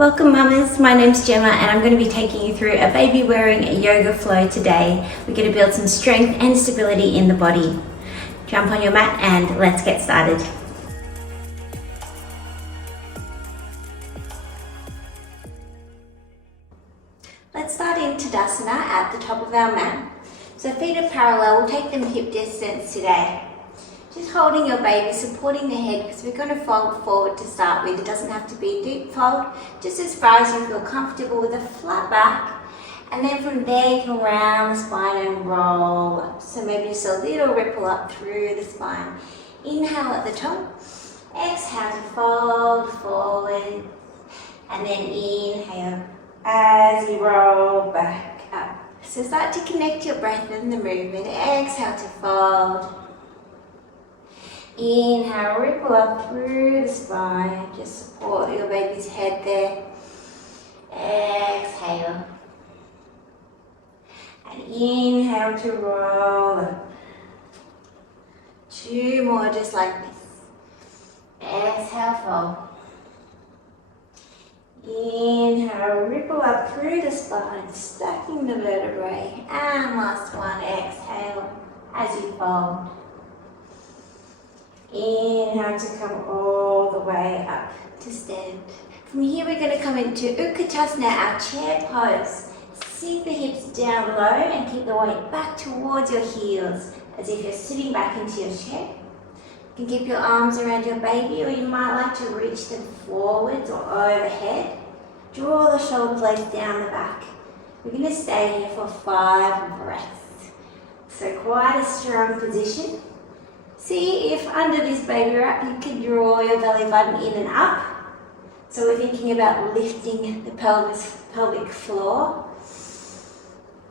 Welcome mamas, my name's Gemma and I'm going to be taking you through a baby wearing yoga flow today. We're going to build some strength and stability in the body. Jump on your mat and let's get started. Let's start in Tadasana at the top of our mat. So feet are parallel, we'll take them hip distance today. Just holding your baby, supporting the head because we're going to fold forward to start with. It doesn't have to be a deep fold, just as far as you feel comfortable with a flat back. And then from there you can round the spine and roll up. So maybe just a little ripple up through the spine. Inhale at the top, exhale to fold forward, and then inhale as you roll back up. So start to connect your breath and the movement. Exhale to fold. Inhale, ripple up through the spine. Just support your baby's head there. Exhale. And inhale to roll up. Two more just like this. Exhale, fold. Inhale, ripple up through the spine, stacking the vertebrae. And last one, exhale as you fold. Inhale to come all the way up to stand. From here we're going to come into Utkatasana, our chair pose. Sink the hips down low and keep the weight back towards your heels as if you're sitting back into your chair. You can keep your arms around your baby, or you might like to reach them forwards or overhead. Draw the shoulder blades down the back. We're going to stay here for 5 breaths. So quite a strong position. See if under this baby wrap you can draw your belly button in and up. So we're thinking about lifting the pelvic floor.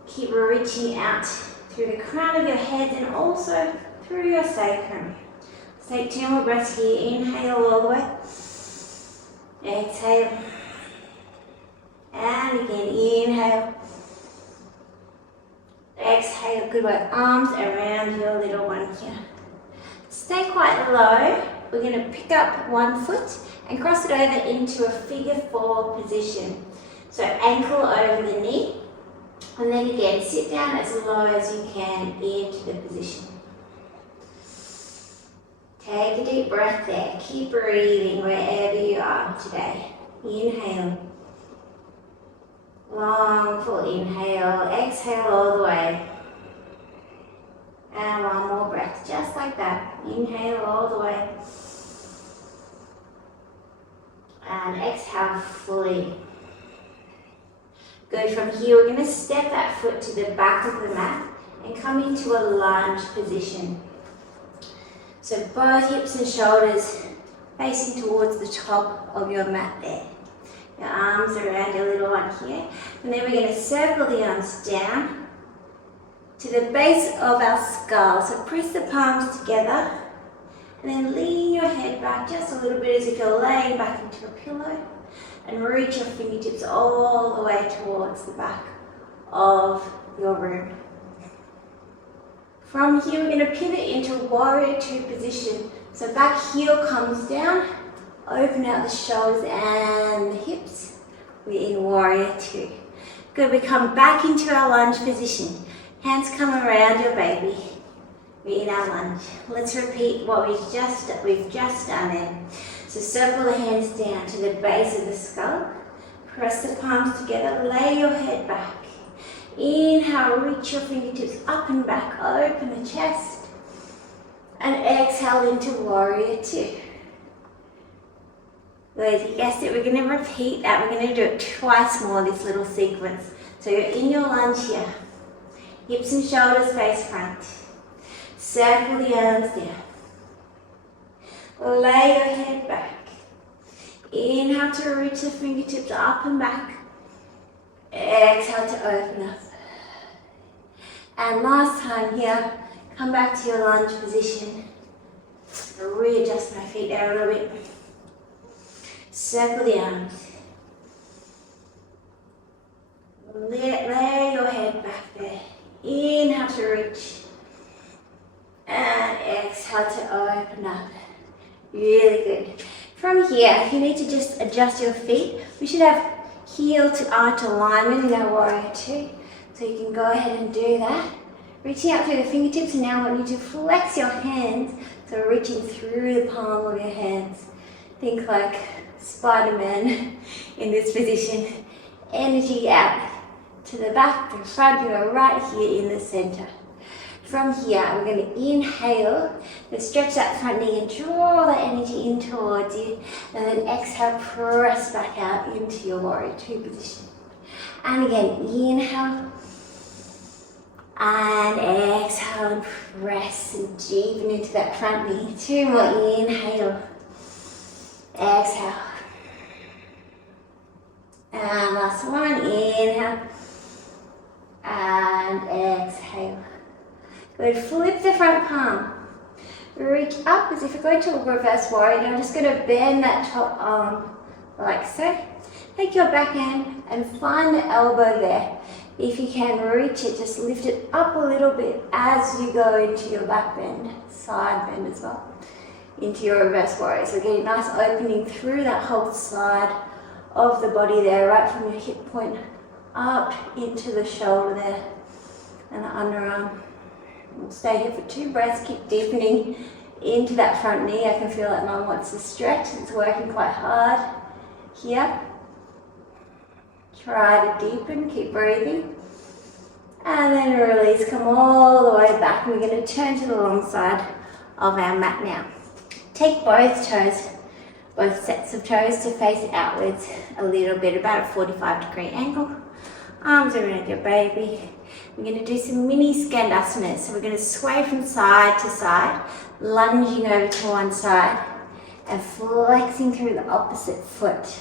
Keep reaching out through the crown of your head and also through your sacrum. Let's take 2 more breaths here. Inhale all the way. Exhale. And again, inhale. Exhale. Good work. Arms around your little one here. Stay quite low. We're going to pick up one foot and cross it over into a figure 4 position. So ankle over the knee. And then again, sit down as low as you can into the position. Take a deep breath there. Keep breathing wherever you are today. Inhale. Long, full inhale. Exhale all the way. And one more breath, just like that. Inhale all the way. And exhale fully. Good. From here, we're going to step that foot to the back of the mat and come into a lunge position. So both hips and shoulders facing towards the top of your mat there. Your arms around your little one here. And then we're going to circle the arms down to the base of our skull. So press the palms together and then lean your head back just a little bit as if you're laying back into a pillow, and reach your fingertips all the way towards the back of your room. From here we're going to pivot into warrior 2 position. So back heel comes down, open out the shoulders and the hips. We're in warrior 2. Good, we come back into our lunge position. Hands come around your baby. We're in our lunge. Let's repeat what we've just done then. So circle the hands down to the base of the skull. Press the palms together. Lay your head back. Inhale, reach your fingertips up and back. Open the chest. And exhale into warrior 2. Good, you guessed it. We're going to repeat that. We're going to do it twice more, this little sequence. So you're in your lunge here. Hips and shoulders face front. Circle the arms down. Lay your head back. Inhale to reach the fingertips up and back. Exhale to open up. And last time here, come back to your lunge position. I'll readjust my feet there a little bit. Circle the arms. Lay your head back there. Inhale to reach. And exhale to open up. Really good. From here, you need to just adjust your feet. We should have heel to arch alignment in our warrior two. So you can go ahead and do that. Reaching out through the fingertips, and now I want you to flex your hands. So reaching through the palm of your hands. Think like Spider-Man in this position. Energy out to the back, the front, you are right here in the center. From here, we're going to inhale, then stretch that front knee and draw that energy in towards you. And then exhale, press back out into your warrior two position. And again, inhale. And exhale and press and deepen into that front knee. Two more, inhale. Exhale. And last one, inhale. And exhale. Good, flip the front palm. Reach up as if you're going to a reverse warrior. I'm just going to bend that top arm like so. Take your back hand and find the elbow there. If you can reach it, just lift it up a little bit as you go into your back bend, side bend as well, into your reverse warrior. So getting a nice opening through that whole side of the body there, right from your hip point up into the shoulder there and the underarm. We'll stay here for 2 breaths, keep deepening into that front knee. I can feel that mum wants to stretch, it's working quite hard here. Try to deepen, keep breathing. And then release, come all the way back. And we're going to turn to the long side of our mat now. Take both toes, both sets of toes to face outwards a little bit, about a 45-degree angle. Arms around your baby. We're going to do some mini Skandasanas. So we're going to sway from side to side, lunging over to one side and flexing through the opposite foot.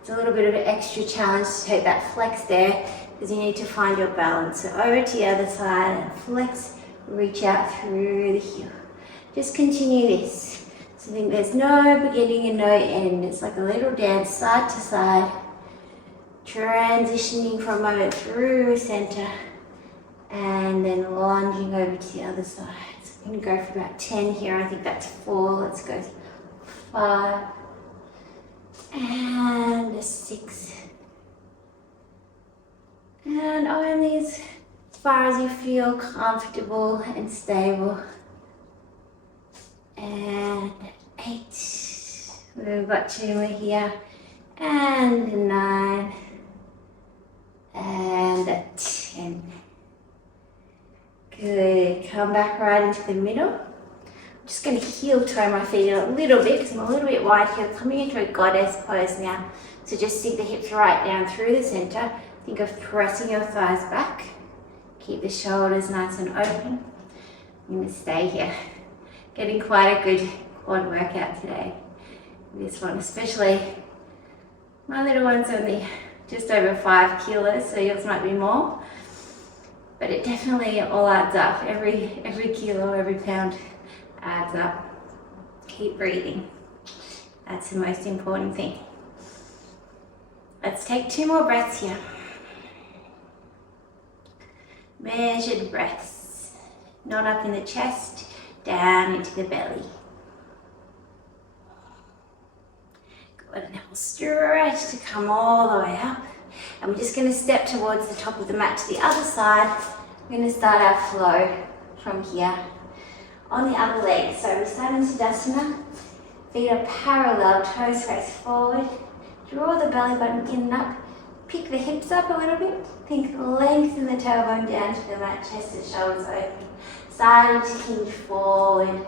It's a little bit of an extra challenge to take that flex there because you need to find your balance. So over to the other side and flex, reach out through the heel. Just continue this. So I think there's no beginning and no end. It's like a little dance side to side, transitioning for a moment through center and then lunging over to the other side. So I'm going to go for about 10 here. I think that's 4. Let's go 5 and a 6. And only as far as you feel comfortable and stable. And 8. We've got 2 more here. And 9. And 10. Good. Come back right into the middle. I'm just going to heel toe my feet a little bit because I'm a little bit wide here. Coming into a goddess pose now. So just sink the hips right down through the center. Think of pressing your thighs back. Keep the shoulders nice and open. I'm going to stay here. Getting quite a good quad workout today. This one, especially my little one's only just over 5 kilos, so yours might be more. But it definitely all adds up. Every kilo, every pound adds up. Keep breathing. That's the most important thing. Let's take 2 more breaths here. Measured breaths. Not up in the chest, down into the belly. Good, and now we'll stretch to come all the way up. And we're just going to step towards the top of the mat to the other side. We're going to start our flow from here on the other leg. So we start in Tadasana. Feet are parallel, toes face forward. Draw the belly button in and up. Pick the hips up a little bit. Think lengthen the tailbone down to the mat, chest and shoulders open. Starting to hinge forward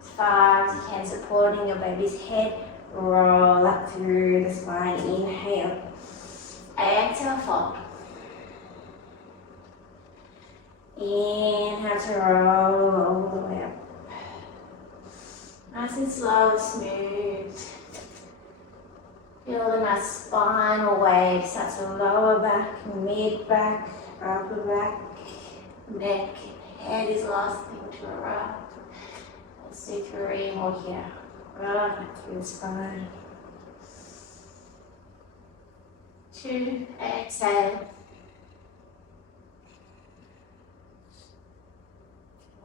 as far as you can, supporting your baby's head. Roll up through the spine. Inhale. Exhale, fold. Inhale to roll all the way up. Nice and slow, smooth. Feel the nice spinal wave. Starts to lower back, mid back, upper back, neck, head is last thing to arrive. Let's do 3 more here. Right back through the spine. 2, exhale.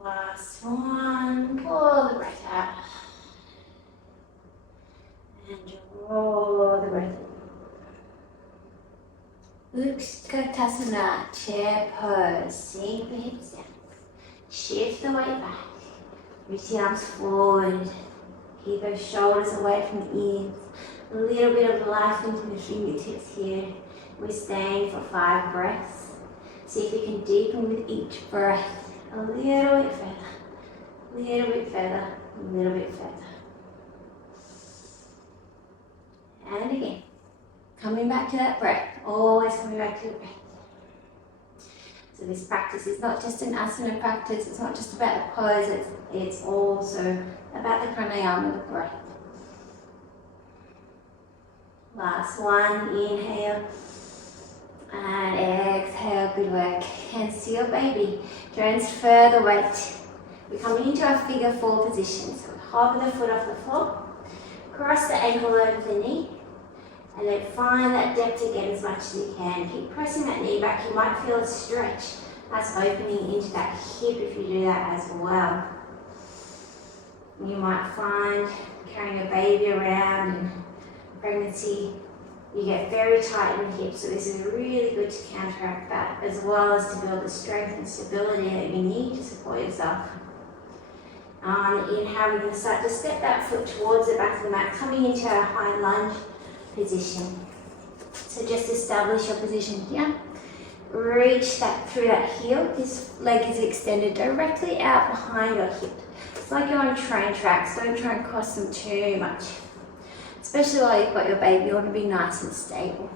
Last one, pull the breath out. Utkatasana, chair pose. Sink the hips down. Shift the weight back. Reach the arms forward. Keep those shoulders away from the ears. A little bit of life into the fingertips here. We're staying for 5 breaths. See if you can deepen with each breath. A little bit further. A little bit further. A little bit further. And again. Coming back to that breath. Always coming back to the breath. So this practice is not just an asana practice. It's not just about the pose. It's also about the pranayama, the breath. Last one. Inhale. And exhale. Good work. And seal baby. Transfer the weight. We're coming into our figure 4 position. So hover the foot off the floor. Cross the ankle over the knee. And then find that depth again as much as you can. Keep pressing that knee back. You might feel a stretch. That's opening into that hip if you do that as well. You might find carrying a baby around in pregnancy, you get very tight in the hips. So this is really good to counteract that, as well as to build the strength and stability that you need to support yourself. On the inhale, we're going to start to step that foot towards the back of the mat, coming into our high lunge position. So just establish your position here. Reach that through that heel. This leg is extended directly out behind your hip. It's like you're on train tracks. Don't try and cross them too much. Especially while you've got your baby, you want to be nice and stable.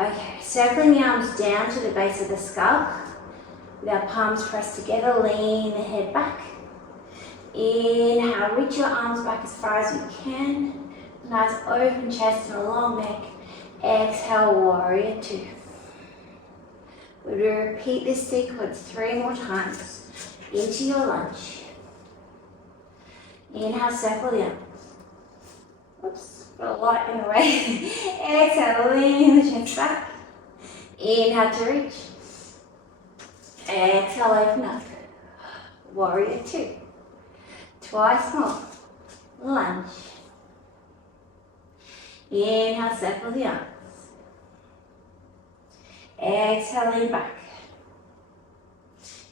Okay, circling the arms down to the base of the skull. With our palms pressed together, lean the head back. Inhale, reach your arms back as far as you can. Nice open chest and a long neck. Exhale, warrior 2. We'll repeat this sequence 3 more times into your lunge. Inhale, circle the arms. Oops, got a light in the way. Exhale, lean the chest back. Inhale to reach. Exhale, open up. Warrior 2. Twice more. Lunge. Inhale, circle the arms. Exhale, lean back.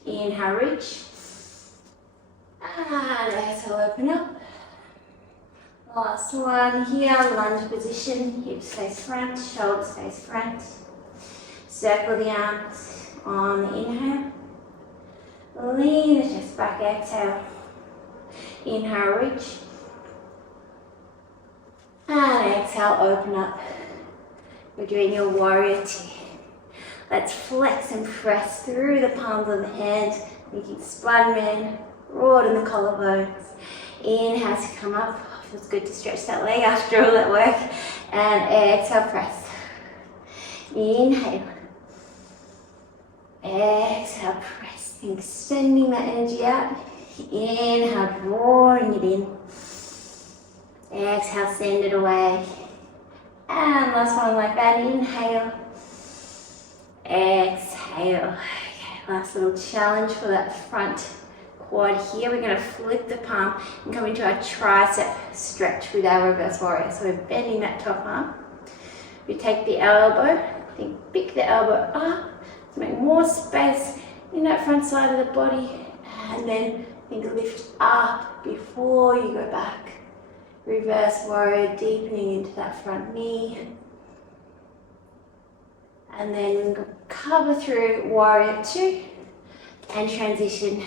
Inhale, reach. And exhale, open up. Last one here, lunge position. Hips face front, shoulders face front. Circle the arms on the inhale. Lean the chest back, exhale. Inhale, reach. And exhale, open up. We're doing your warrior 2. Let's flex and press through the palms of the hands, making Spider-Man, broaden the collarbones. Inhale to come up. Feels good to stretch that leg after all that work. And exhale, press. Inhale. Exhale, press. Extending that energy out. Inhale, drawing it in. Exhale, send it away. And last one like that. Inhale. Exhale. Okay, last little challenge for that front quad here. We're going to flip the palm and come into our tricep stretch with our reverse warrior. So we're bending that top arm. We take the elbow, then pick the elbow up to make more space in that front side of the body, and then think lift up before you go back. Reverse warrior, deepening into that front knee. And then cover through warrior 2 and transition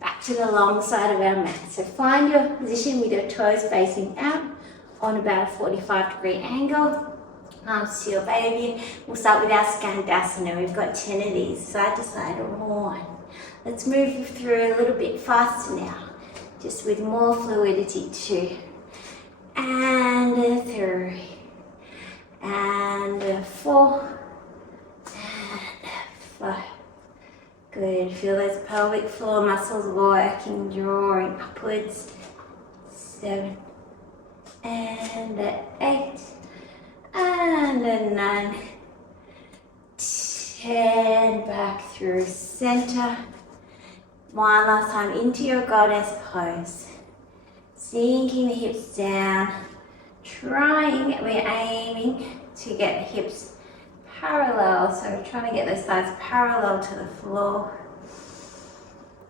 back to the long side of our mat. So find your position with your toes facing out on about a 45-degree angle. Arms to your baby. We'll start with our Skandasana. We've got 10 of these, side to side or more. Let's move through a little bit faster now, just with more fluidity. 2 and a 3 and a 4 and a 5. Good, feel those pelvic floor muscles working, drawing upwards. 7 and a 8 and a 9. 10, back through center. One last time into your goddess pose. Sinking the hips down. We're aiming to get the hips parallel. So we're trying to get those thighs parallel to the floor.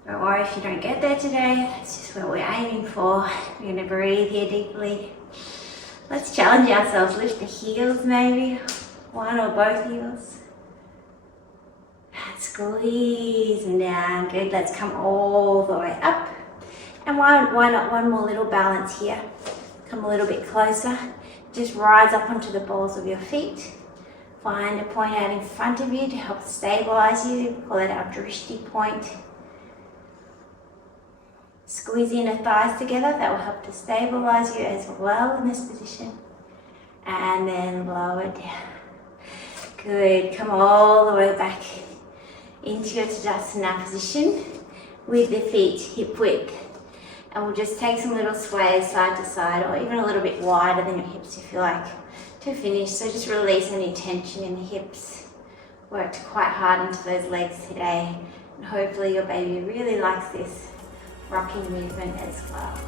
Don't worry if you don't get there today, that's just what we're aiming for. We're going to breathe here deeply. Let's challenge ourselves, lift the heels maybe, one or both heels. And squeeze them down, good. Let's come all the way up. And why not one more little balance here? Come a little bit closer. Just rise up onto the balls of your feet. Find a point out in front of you to help stabilize you. We call it our drishti point. Squeeze your thighs together, that will help to stabilize you as well in this position. And then lower down. Good, come all the way back into your Tadasana position with the feet hip width. And we'll just take some little sways side to side, or even a little bit wider than your hips if you like to finish. So just release any tension in the hips. Worked quite hard into those legs today, and hopefully your baby really likes this rocking movement as well.